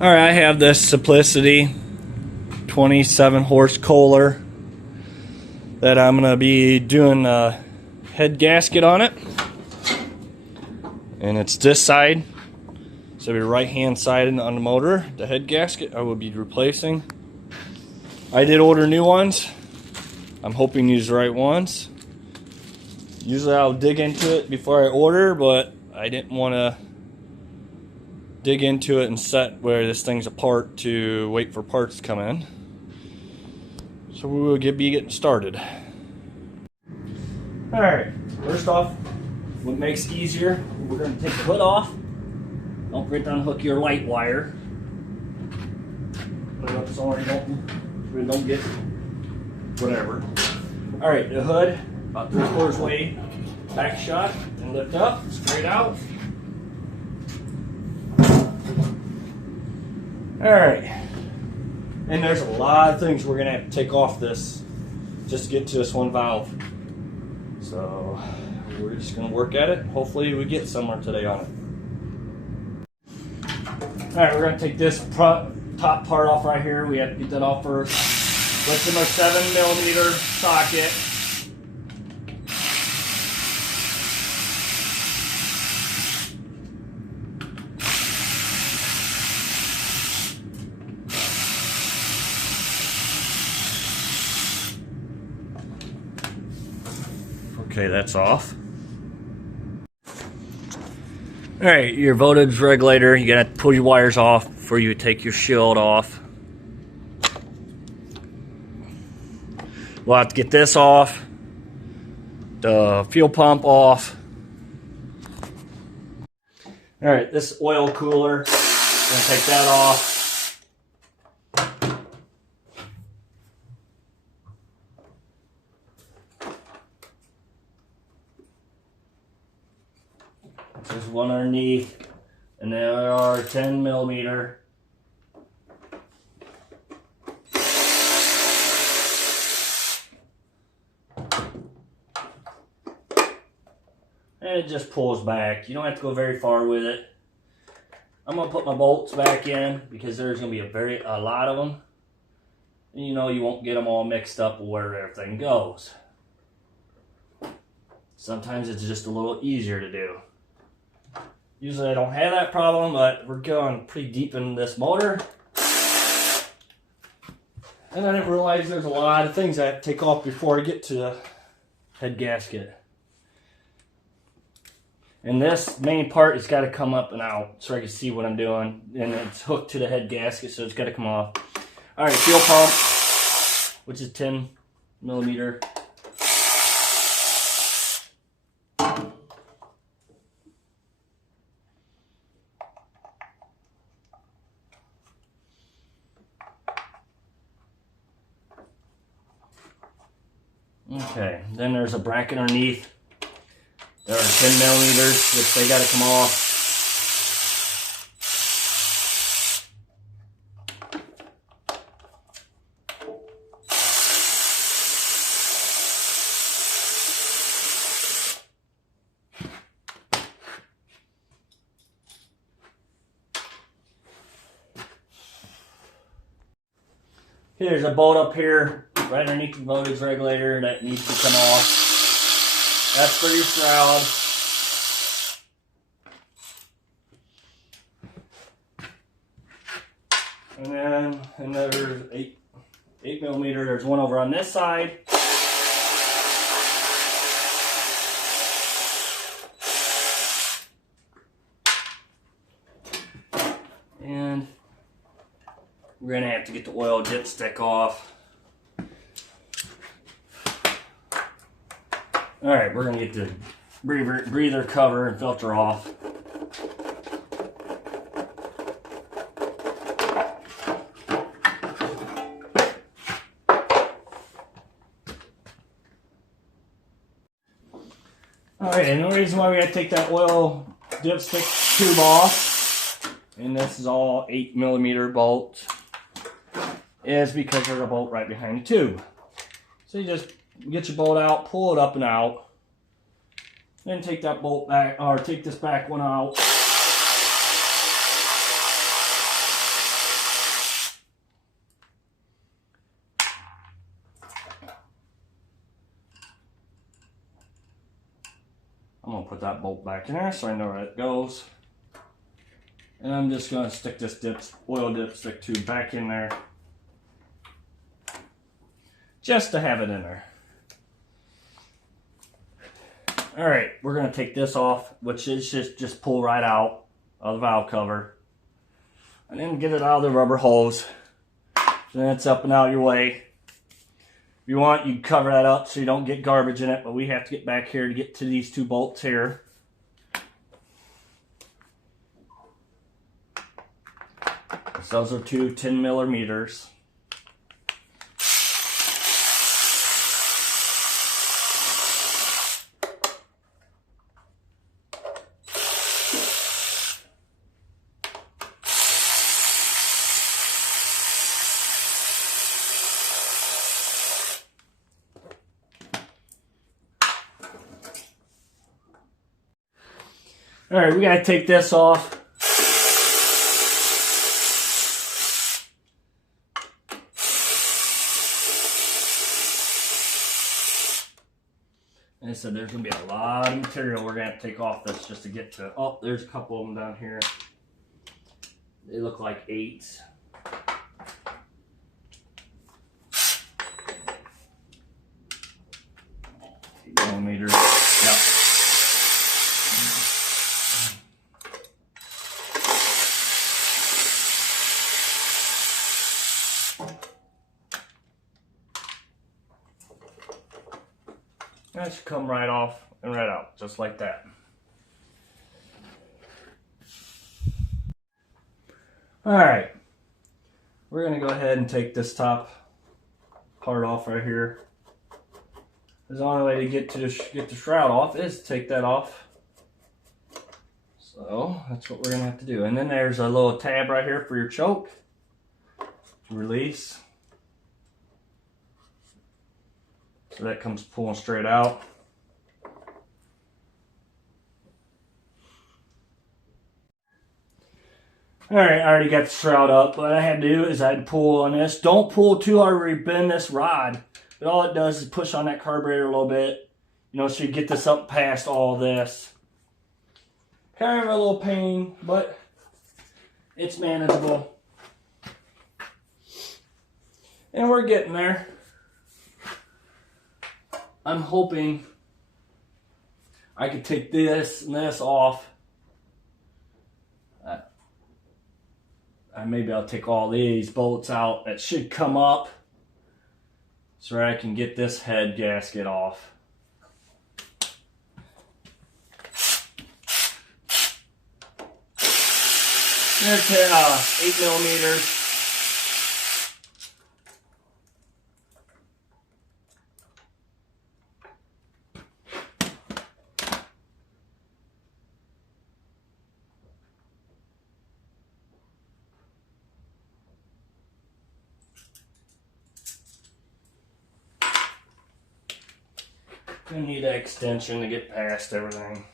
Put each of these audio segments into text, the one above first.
Alright, I have this Simplicity 27 horse Kohler that I'm going to be doing a head gasket on it. And it's this side. So the right hand side on the motor, the head gasket I will be replacing. I did order new ones. I'm hoping these are the right ones. Usually I'll dig into it before I order, but I didn't want to dig into it and set where this thing's apart to wait for parts to come in. So we will be getting started. Alright, first off, what makes it easier, we're going to take the hood off. Don't forget to unhook your light wire. Put it up so you don't get whatever. Alright, the hood, about 3/4 way back shot and lift up, straight out. Alright, and there's a lot of things we're going to have to take off this just to get to this one valve. So we're just going to work at it. Hopefully we get somewhere today on it. Alright, we're going to take this top part off right here. We have to get that off first. What's in our 7mm socket. Okay, that's off. Alright, your voltage regulator, you gotta pull your wires off before you take your shield off. We'll have to get this off, the fuel pump off. Alright, this oil cooler, gonna take that off. There's one underneath, and there are 10mm. And it just pulls back. You don't have to go very far with it. I'm gonna put my bolts back in because there's gonna be a lot of them. And you know you won't get them all mixed up where everything goes. Sometimes it's just a little easier to do. Usually I don't have that problem, but we're going pretty deep in this motor. And I didn't realize there's a lot of things I have to take off before I get to the head gasket. And this main part has got to come up and out so I can see what I'm doing. And it's hooked to the head gasket, so it's got to come off. Alright, fuel pump, which is 10mm. Okay, then there's a bracket underneath. There are 10mm, which they got to come off. Here's a bolt up here, right underneath the voltage regulator that needs to come off. That's for your shroud. And then another 8mm. There's one over on this side. And we're going to have to get the oil dipstick off. Alright, we're going to get the breather cover and filter off. Alright, and the reason why we got to take that oil dipstick tube off, and this is all 8mm bolts, is because there's a bolt right behind the tube. So you just get your bolt out, pull it up and out, then take that bolt back, or take this back one out. put that bolt back in there so I know where it goes. And I'm just going to stick this oil dipstick tube back in there just to have it in there. Alright, we're going to take this off, which is just pull right out of the valve cover. And then get it out of the rubber hose. So then it's up and out your way. If you want, you can cover that up so you don't get garbage in it, but we have to get back here to get to these two bolts here. So those are two 10 millimeters. All right, we gotta take this off. And I said there's gonna be a lot of material we're gonna have to take off this just to get to. Oh, there's a couple of them down here. They look like 8s. 8 millimeters. Yep. That should come right off and right out, just like that. Alright, we're going to go ahead and take this top part off right here. The only way to get the shroud off is to take that off. So that's what we're going to have to do. And then there's a little tab right here for your choke to release. So that comes pulling straight out. Alright, I already got the shroud up. What I had to do is I had to pull on this. Don't pull too hard or you bend this rod. But all it does is push on that carburetor a little bit. You know, so you get this up past all this. Kind of a little pain, but it's manageable. And we're getting there. I'm hoping I could take this and this off. Maybe I'll take all these bolts out. That should come up so I can get this head gasket off. There's 8 millimeters. I need an extension to get past everything.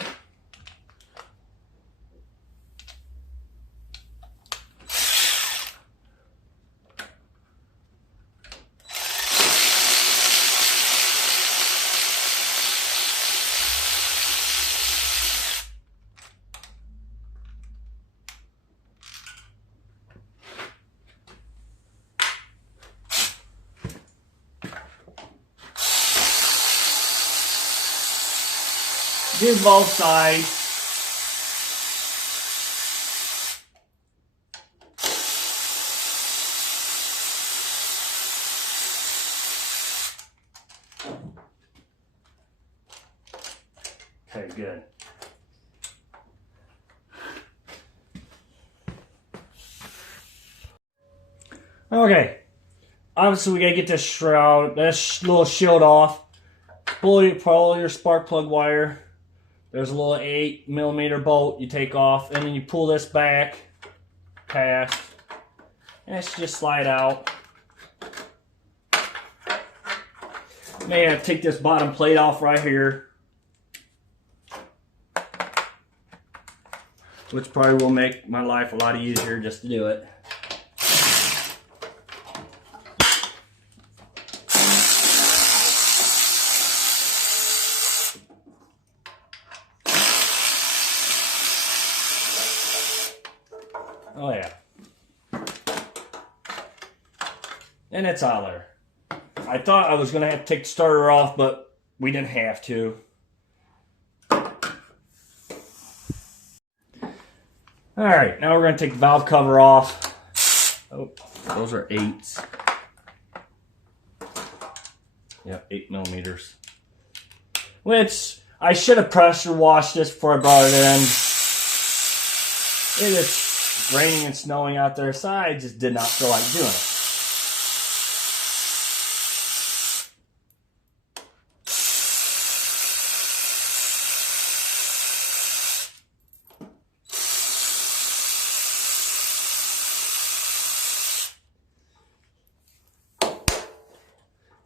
Do both sides. Okay, good. Okay, obviously we gotta get this shroud, this little shield off. Pull your spark plug wire. There's a little 8 millimeter bolt you take off, and then you pull this back, past, and it's just slide out. May have to take this bottom plate off right here, which probably will make my life a lot easier just to do it. Oh yeah. And it's out there. I thought I was going to have to take the starter off, but we didn't have to. Alright, now we're going to take the valve cover off. Oh, those are 8s. Yep, 8 millimeters. Which, I should have pressure washed this before I brought it in. It is raining and snowing out there, so I just did not feel like doing it.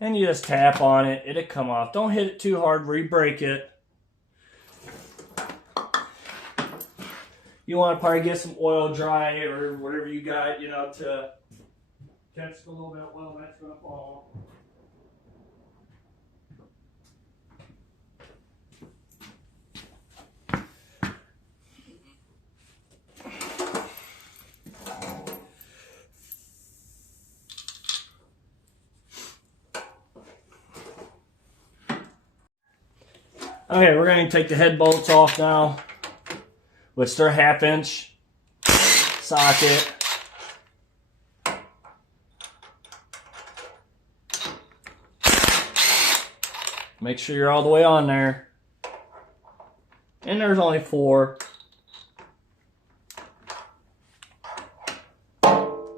And you just tap on it, it'll come off. Don't hit it too hard where you break it. You want to probably get some oil dry or whatever you got, you know, to catch a little bit of oil that's going to fall. Okay, we're going to take the head bolts off now, which they're 1/2 inch socket. Make sure you're all the way on there. And there's only 4. Uh-oh.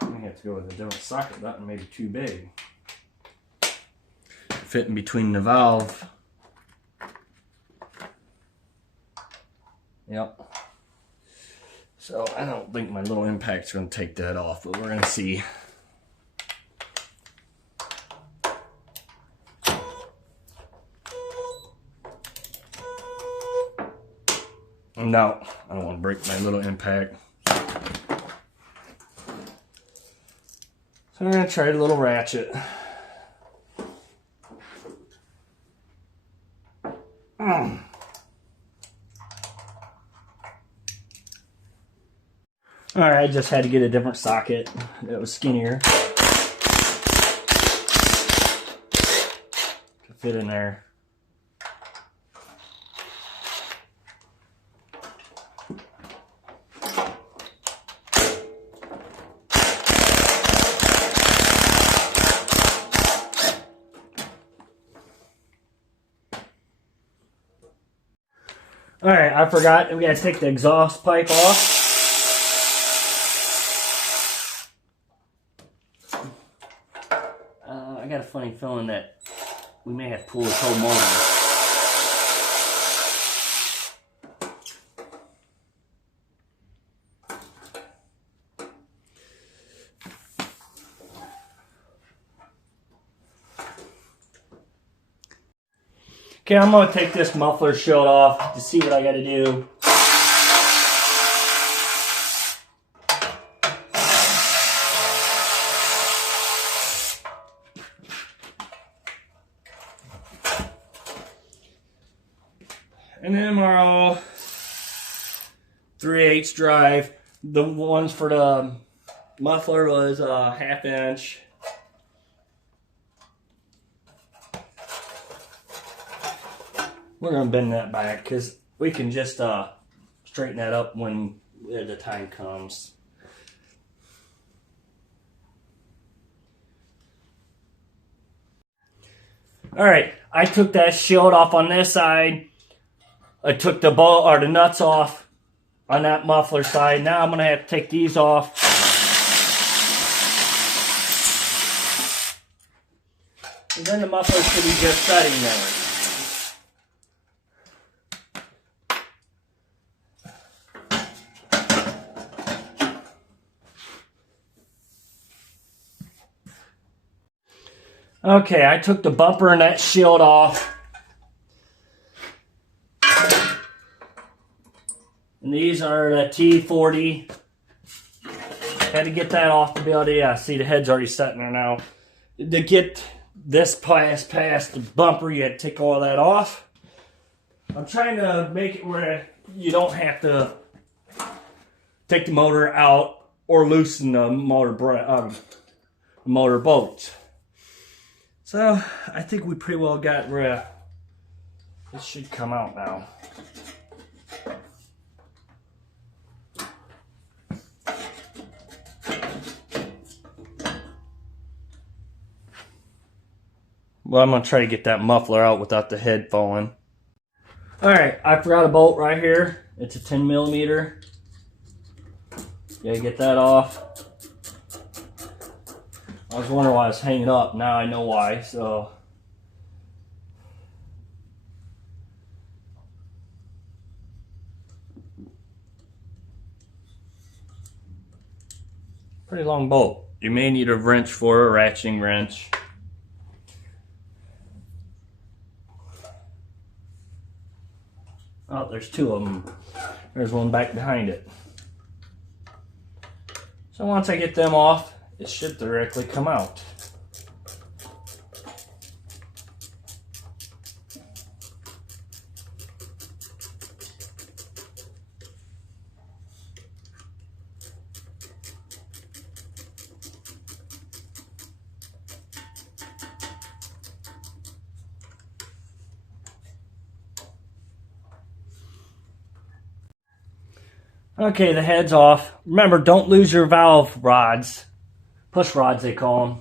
I may have to go with a different socket. That one may be too big. Fit in between the valve. Yep. So I don't think my little impact's going to take that off, but we're going to see. No, I don't want to break my little impact. So I'm going to try the little ratchet. Alright, I just had to get a different socket that was skinnier to fit in there. Alright, I forgot we gotta take the exhaust pipe off. I got a funny feeling that we may have to pull this whole motor. Okay, I'm going to take this muffler shield off to see what I got to do. And then we're all 3/8 drive. The ones for the muffler was 1/2 inch. We're going to bend that back because we can just straighten that up when the time comes. Alright, I took that shield off on this side. I took the bolt or the nuts off on that muffler side. Now I'm going to have to take these off. And then the muffler should be just setting there. Okay, I took the bumper and that shield off. And these are the T40. Had to get that off to be able to, see the head's already sitting there now. To get this past the bumper, you had to take all that off. I'm trying to make it where you don't have to take the motor out or loosen the motor bolts. So I think we pretty well got rid of this. Should come out now. Well, I'm going to try to get that muffler out without the head falling. Alright, I forgot a bolt right here. It's a 10 millimeter. Gotta get that off. I was wondering why I was hanging up. Now I know why, so. Pretty long bolt. You may need a wrench for a ratcheting wrench. Oh, there's two of them. There's one back behind it. So once I get them off, it should directly come out. Okay, the head's off. Remember, don't lose your valve rods. Push rods, they call them.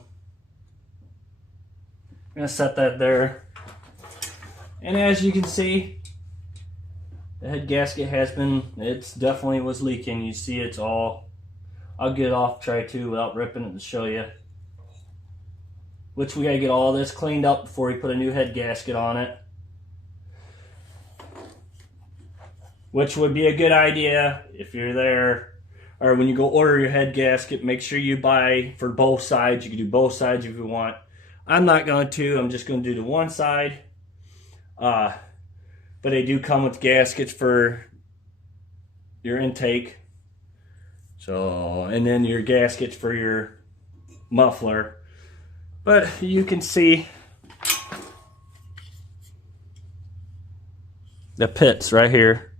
I'm going to set that there. And as you can see, the head gasket has been, it's definitely was leaking. You see it's all, I'll get it off, try to, without ripping it to show you. Which we got to get all this cleaned up before we put a new head gasket on it. Which would be a good idea if you're there, or when you go order your head gasket, make sure you buy for both sides. You can do both sides if you want. I'm not going to. I'm just going to do the one side. But they do come with gaskets for your intake. So, and then your gaskets for your muffler. But you can see the pits right here,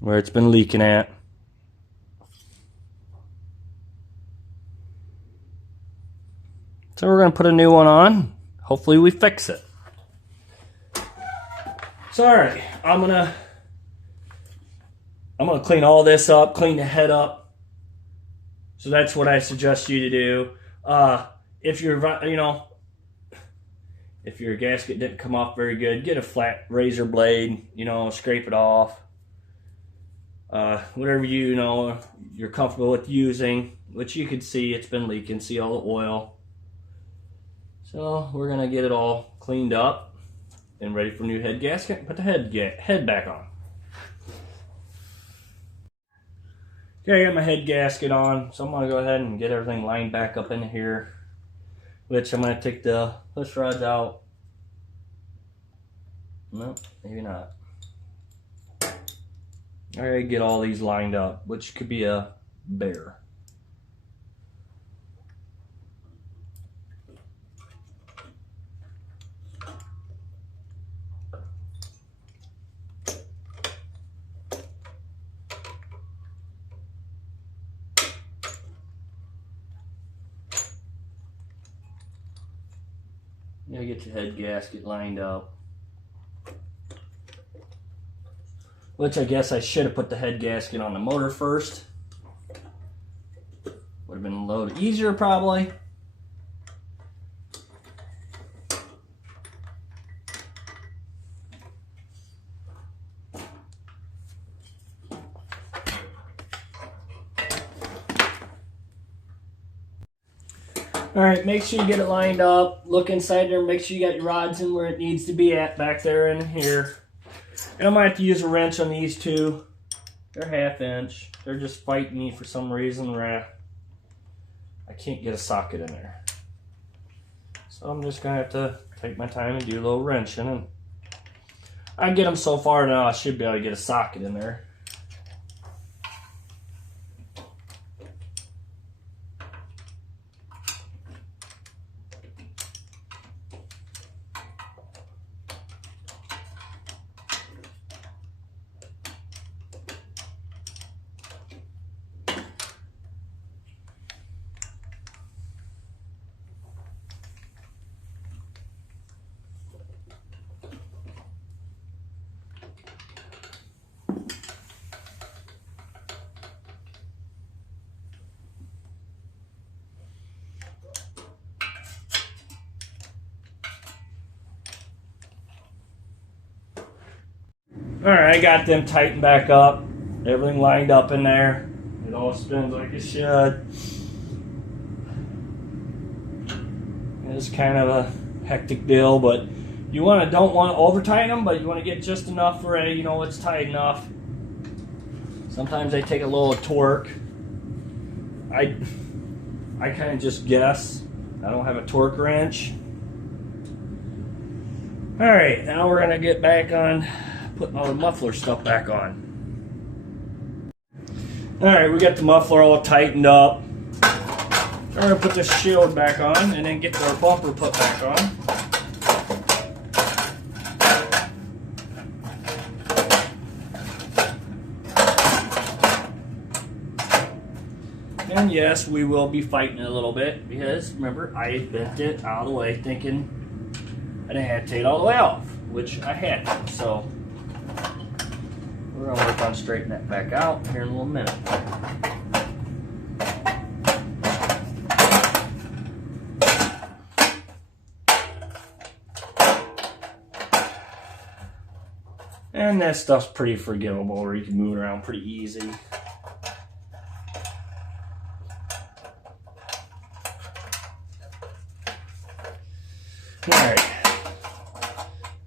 where it's been leaking at. So we're going to put a new one on. Hopefully we fix it. So alright, I'm gonna clean all this up, clean the head up. So that's what I suggest you to do. If you're, if your gasket didn't come off very good, get a flat razor blade, scrape it off. Whatever you're comfortable with using, which you can see it's been leaking, see all the oil. So we're gonna get it all cleaned up and ready for new head gasket. Put the head back on. Okay, I got my head gasket on, so I'm gonna go ahead and get everything lined back up in here. Which I'm gonna take the push rods out. No, maybe not. I gotta get all these lined up, which could be a bear. You gotta get your head gasket lined up. Which I guess I should have put the head gasket on the motor first. Would have been a load easier probably. Alright, make sure you get it lined up. Look inside there, make sure you got your rods in where it needs to be at, back there and here. And I might have to use a wrench on these two. They're 1/2 inch. They're just fighting me for some reason where I can't get a socket in there. So I'm just going to have to take my time and do a little wrenching. And I get them so far now, I should be able to get a socket in there. Alright, I got them tightened back up. Everything lined up in there. It all spins like it should. It's kind of a hectic deal, but you don't want to over tighten them, but you want to get just enough for a, it's tight enough. Sometimes they take a little torque. I kind of just guess. I don't have a torque wrench. Alright, now we're going to get back on putting all the muffler stuff back on. Alright, we got the muffler all tightened up. We're going to put this shield back on and then get our bumper put back on. And yes, we will be fighting it a little bit because remember, I bent it out of the way thinking I didn't have to take it all the way off, which I had to. So we're going to work on straightening that back out here in a little minute. And that stuff's pretty forgivable, where you can move it around pretty easy. Alright,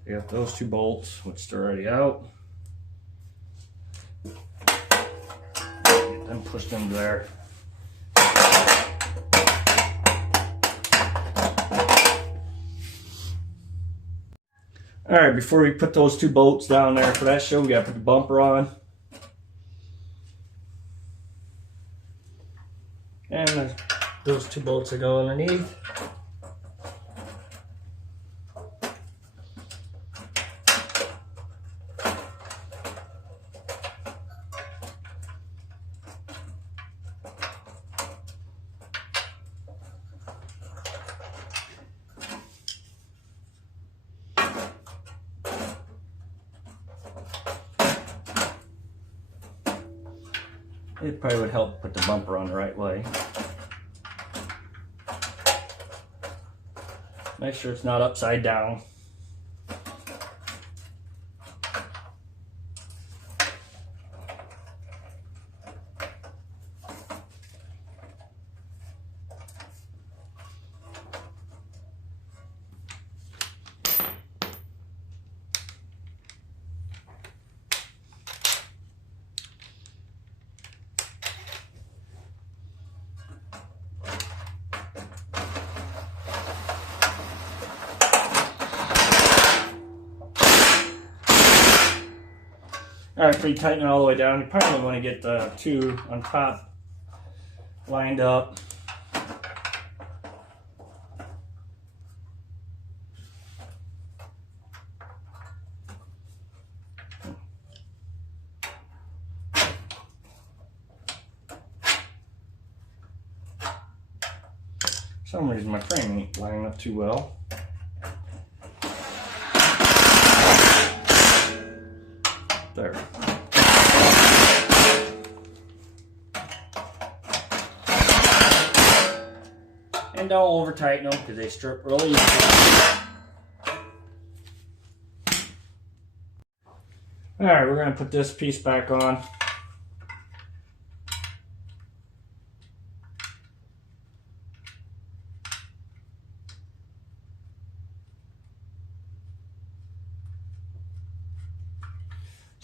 we got those two bolts, which they're already out. Get them pushed into there. Alright, before we put those two bolts down there for that show, we gotta put the bumper on. And those two bolts that go underneath. It probably would help put the bumper on the right way. Make sure it's not upside down. Alright, after you tighten it all the way down, you probably want to get the two on top lined up. For some reason my frame ain't lining up too well. There. And don't over tighten them because they strip really easy. Alright, we're going to put this piece back on.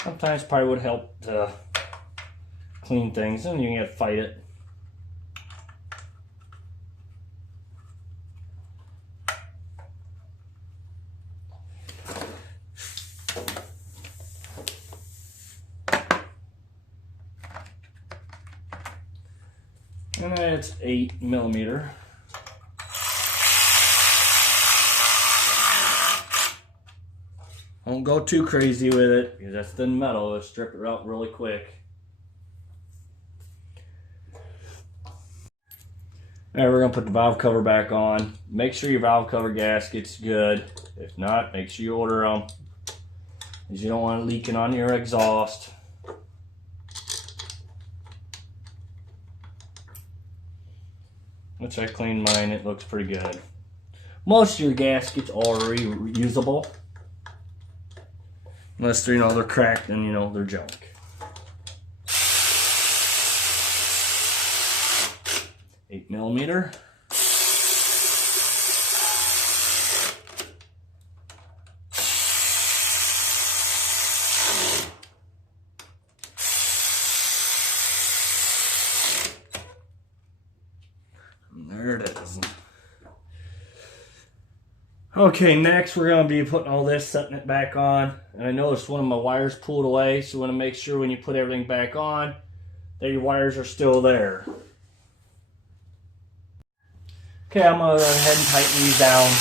Sometimes probably would help to clean things, and you can fight it. And it's 8mm. Don't go too crazy with it because that's thin metal. It'll strip it out really quick. Alright, we're going to put the valve cover back on. Make sure your valve cover gasket's good. If not, make sure you order them, because you don't want it leaking on your exhaust. Which I cleaned mine, it looks pretty good. Most of your gaskets are reusable. Unless they're, they're cracked and, they're junk. Eight millimeter. There it is. Okay, next we're going to be putting all this, setting it back on. And I noticed one of my wires pulled away, so you want to make sure when you put everything back on that your wires are still there. Okay, I'm going to go ahead and tighten these down.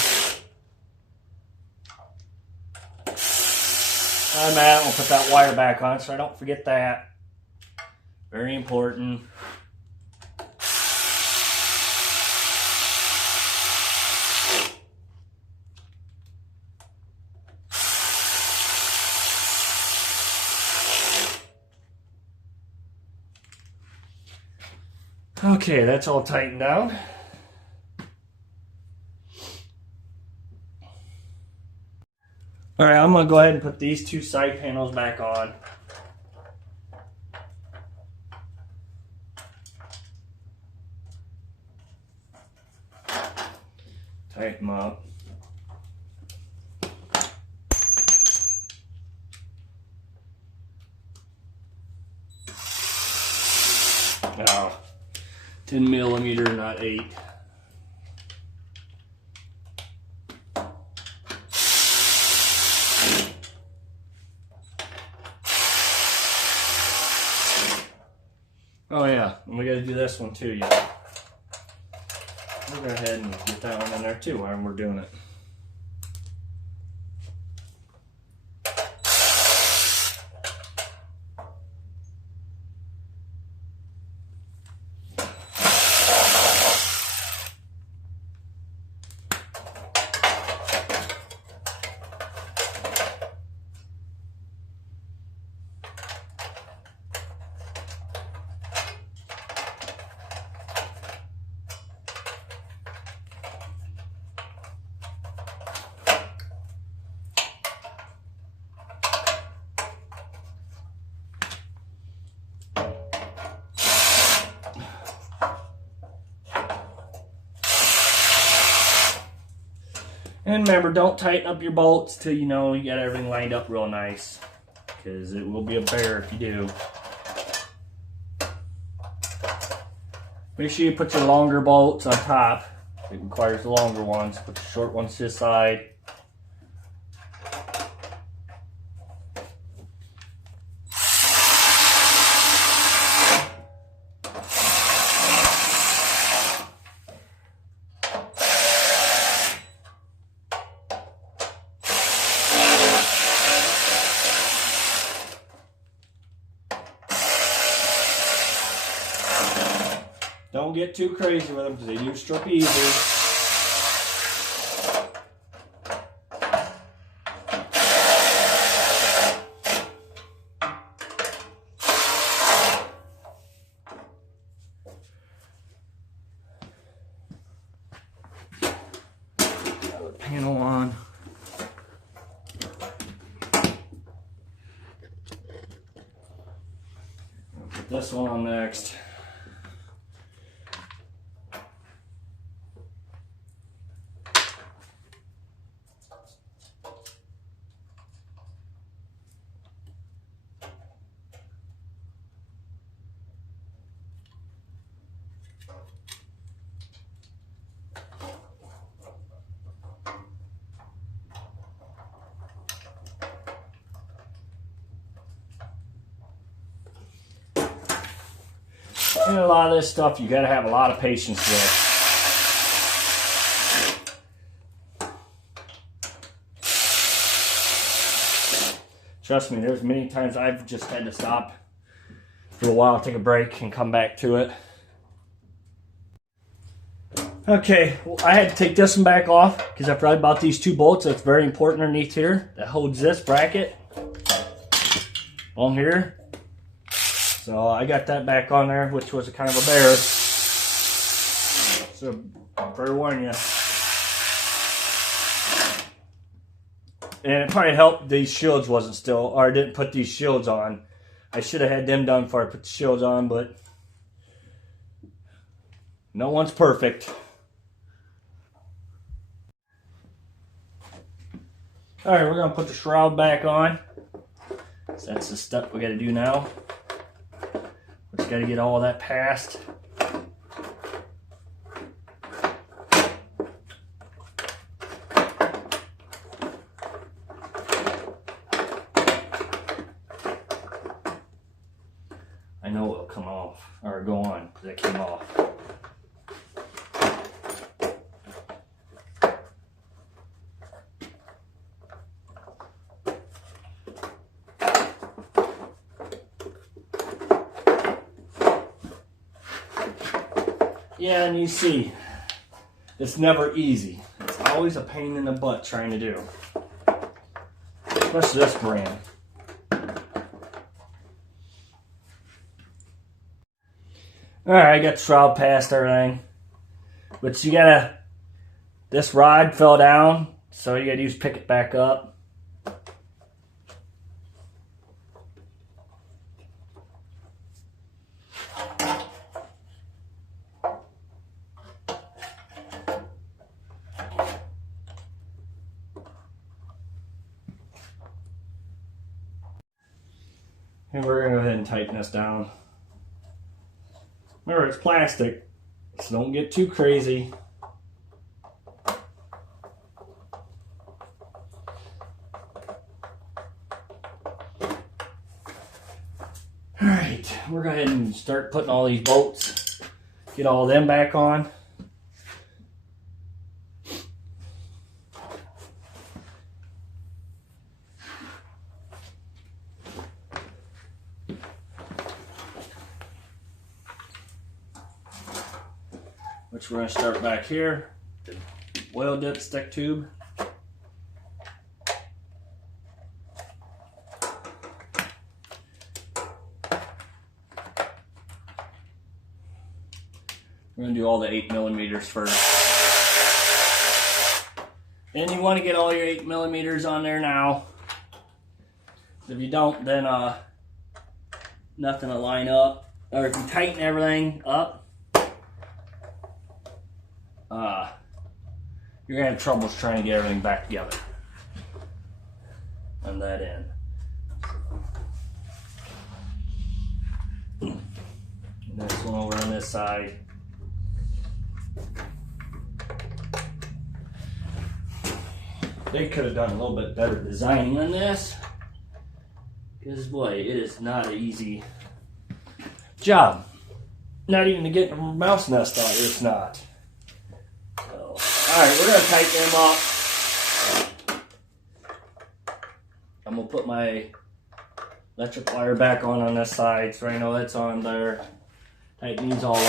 I'm going to put that wire back on so I don't forget that. Very important. Okay, that's all tightened down. Alright, I'm going to go ahead and put these two side panels back on. Tighten them up. Oh, 10 millimeter, not 8. Oh yeah, and we got to do this one too yet. We'll go ahead and get that one in there too while we're doing it. And remember, don't tighten up your bolts till you know you got everything lined up real nice, because it will be a bear if you do. Make sure you put your longer bolts on top. It requires the longer ones. Put the short ones to the side. Don't get too crazy with them because they do strip easy. Got the panel on. I'll put this one on next. And a lot of this stuff you got to have a lot of patience with. Trust me, there's many times I've just had to stop for a while, take a break, and come back to it. Okay, well, I had to take this one back off because I forgot about these two bolts that's very important underneath here that holds this bracket on here. So I got that back on there, which was a kind of a bear. So, fair warning you. And it probably helped these shields wasn't still, or I didn't put these shields on. I should have had them done before I put the shields on, but no one's perfect. All right, we're gonna put the shroud back on. So that's the step we gotta do now. We just gotta get all of that past. I know it'll come off, or go on, because it came off. Yeah, and you see, it's never easy. It's always a pain in the butt trying to do. Especially this brand. Alright, I got the shroud past everything. But you gotta, this rod fell down, so you gotta pick it back up. And we're gonna go ahead and tighten this down. Remember, it's plastic, so don't get too crazy. Alright, we're going to go ahead and start putting all these bolts, get all of them back on. Which we're going to start back here, the oil dipstick tube. We're going to do all the 8mm first. And you want to get all your 8mm on there now. If you don't, then nothing will line up. Or if you tighten everything up, you're going to have troubles trying to get everything back together on that end. And this one over on this side. They could have done a little bit better designing on this, because boy, it is not an easy job. Not even to get a mouse nest out, it's not. Alright, we're going to tighten them up. I'm going to put my electric wire back on this side, so I know that's on there. Tighten these all up.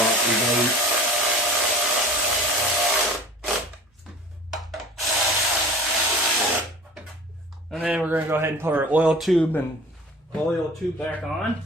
And then we're going to go ahead and put our oil tube back on.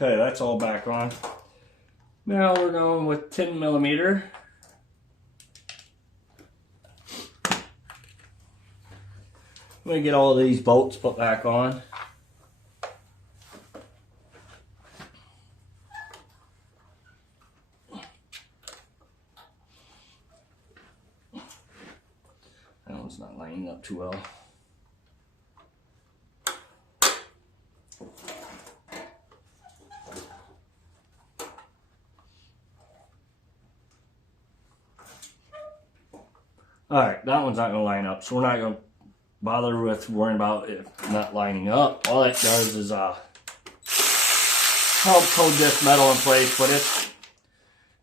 Okay, that's all back on. Now we're going with 10mm. I'm going to get all of these bolts put back on. That one's not lining up too well. Alright, that one's not going to line up, so we're not going to bother with worrying about it not lining up. All that does is help hold this metal in place, but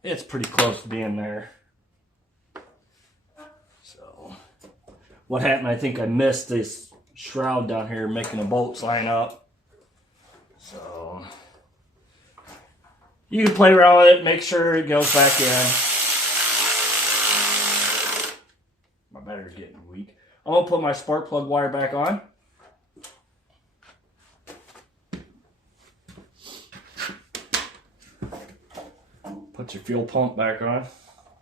it's pretty close to being there. So, what happened, I think I missed this shroud down here making the bolts line up. So, You can play around with it, make sure it goes back in. My battery's getting weak. I'm gonna put my spark plug wire back on. Put your fuel pump back on.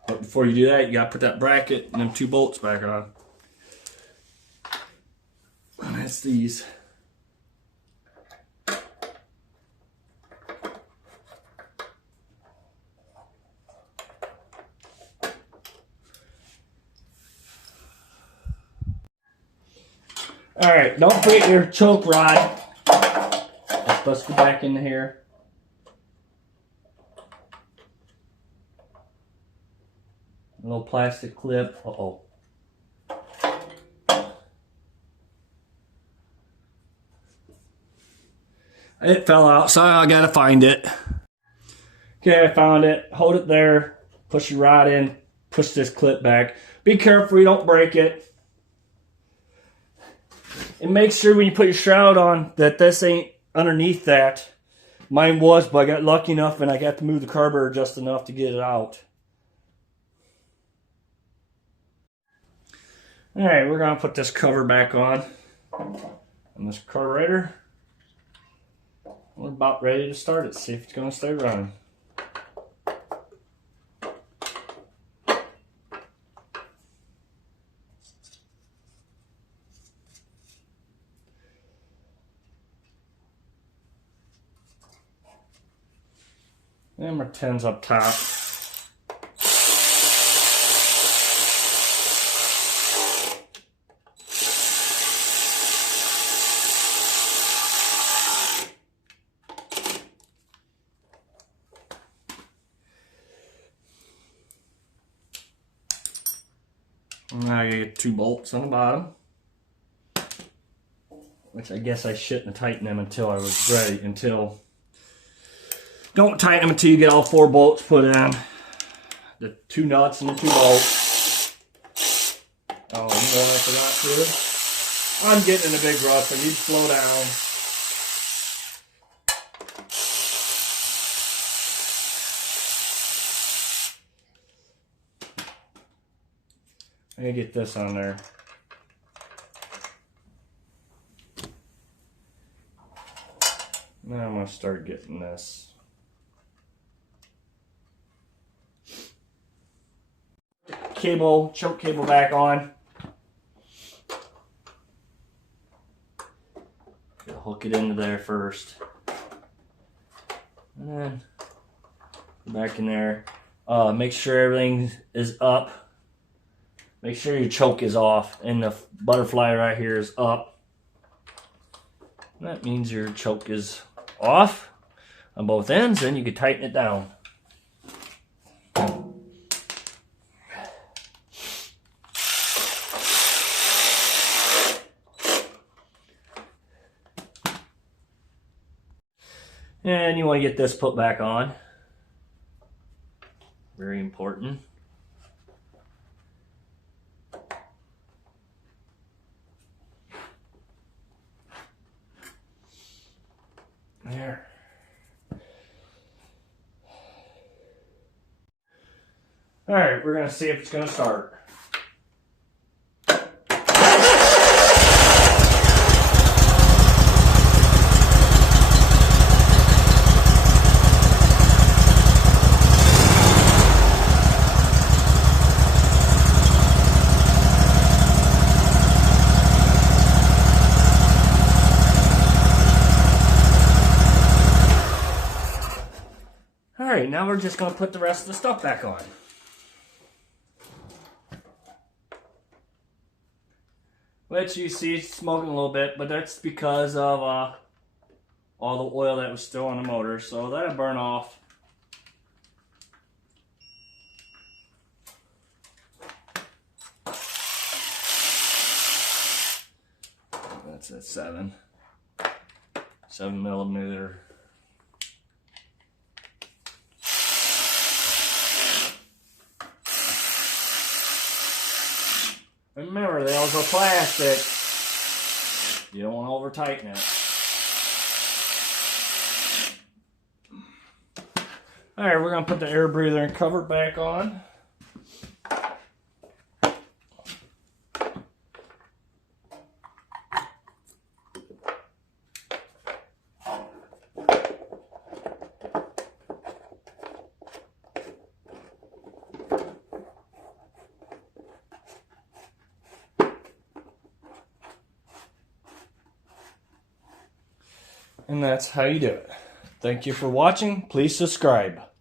But before you do that, you gotta put that bracket and them 2 bolts back on. And that's these. Alright, don't forget your choke rod. It's supposed to go back in here. A little plastic clip. Uh-oh. It fell out, so I gotta find it. Okay, I found it. Hold it there. Push your rod in. Push this clip back. Be careful you don't break it. And make sure when you put your shroud on that this ain't underneath that. Mine was, but I got lucky enough and I got to move the carburetor just enough to get it out. Alright, we're going to put this cover back on this carburetor. We're about ready to start it, see if it's going to stay running. And my 10's up top. Now I get 2 bolts on the bottom, which I guess I shouldn't have tightened them until I was ready. Don't tighten them until you get all 4 bolts put in. The 2 nuts and the 2 bolts. Oh, you know what I forgot to do? I'm getting in a big rush. I need to slow down. I'm gonna get this on there. Now I'm gonna start getting this. Choke cable back on. Hook it into there first. And then back in there. Make sure everything is up. Make sure your choke is off and the butterfly right here is up. That means your choke is off on both ends, and you can tighten it down. And you want to get this put back on. Very important. There. All right, we're going to see if it's going to start. Alright, now we're just going to put the rest of the stuff back on. Which you see it's smoking a little bit, but that's because of all the oil that was still on the motor. So that'll burn off. That's a 7mm. Remember, they also plastic. You don't want to over tighten it. All right, we're gonna put the air breather and cover back on. And that's how you do it. Thank you for watching. Please subscribe.